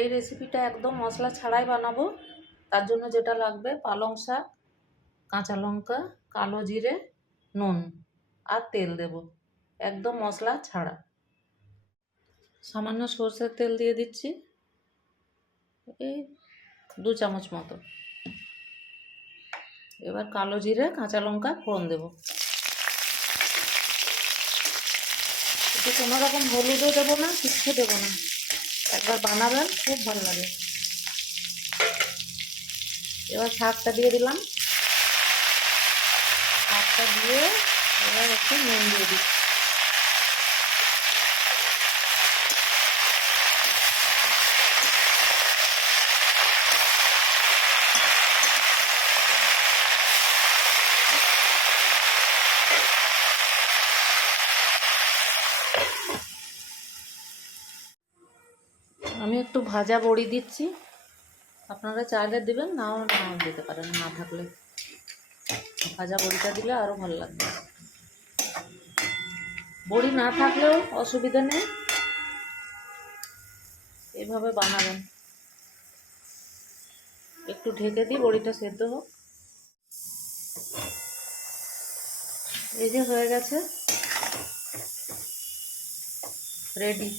এই রেসিপিটা একদম মশলা ছাড়াই বানাবো। তার জন্য যেটা লাগবে পালং শাক, কাঁচা লঙ্কা, কালো জিরে, নুন আর তেল দেব, একদম মশলা ছাড়া। সামান্য সর্ষের তেল দিয়ে দিচ্ছি, এই 2 চামচ মতো। এবার কালো জিরে, কাঁচা লঙ্কা ফোড়ন দেব। এতে কোনো রকম হলুদও দেবো না, কিচ্ছু দেবো না। একবার বানাবেন, খুব ভালো লাগে। এবার শাকটা দিয়ে দিলাম। শাকটা দিয়ে এবার একটু নুন দিয়ে দিচ্ছি। আমি একটু ভাজা বড়ি দিচ্ছি, আপনারা চাইলে দেবেন, নাও দিতে পারেন, না থাকলে। ভাজা বড়িটা দিলে আরও ভালো লাগবে। বড়ি না থাকলেও অসুবিধা নেই, এভাবে বানাবেন। একটু ঢেকে দিই, বড়িটা সেদ্ধ হোক। এই যে হয়ে গেছে, রেডি।